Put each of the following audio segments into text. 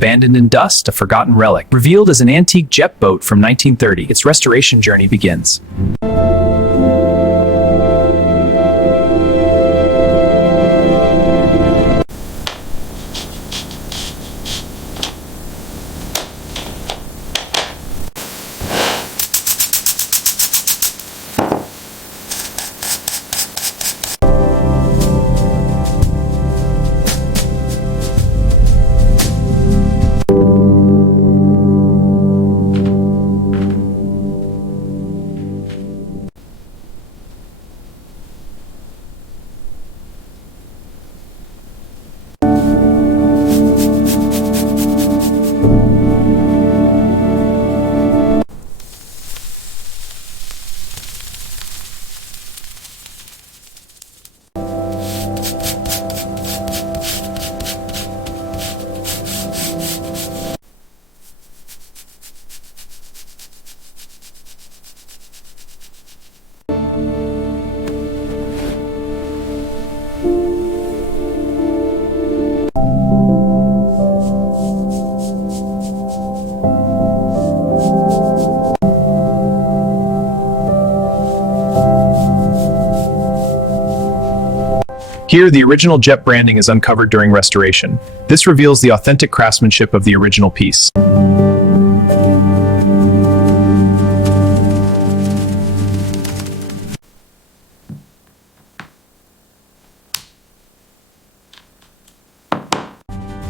Abandoned in dust, a forgotten relic. Revealed as an antique JEP boat from 1930, its restoration journey begins. Here, the original JEP branding is uncovered during restoration. This reveals the authentic craftsmanship of the original piece.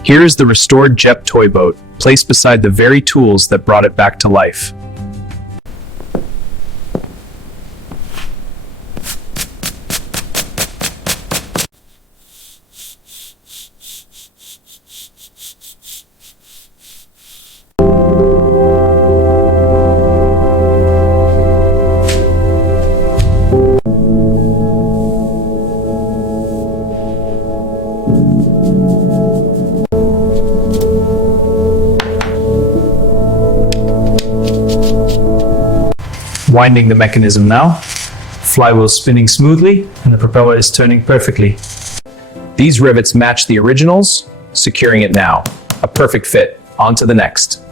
Here is the restored JEP toy boat, placed beside the very tools that brought it back to life. Winding the mechanism now, flywheel spinning smoothly, and the propeller is turning perfectly. These rivets match the originals, securing it now. A perfect fit. On to the next.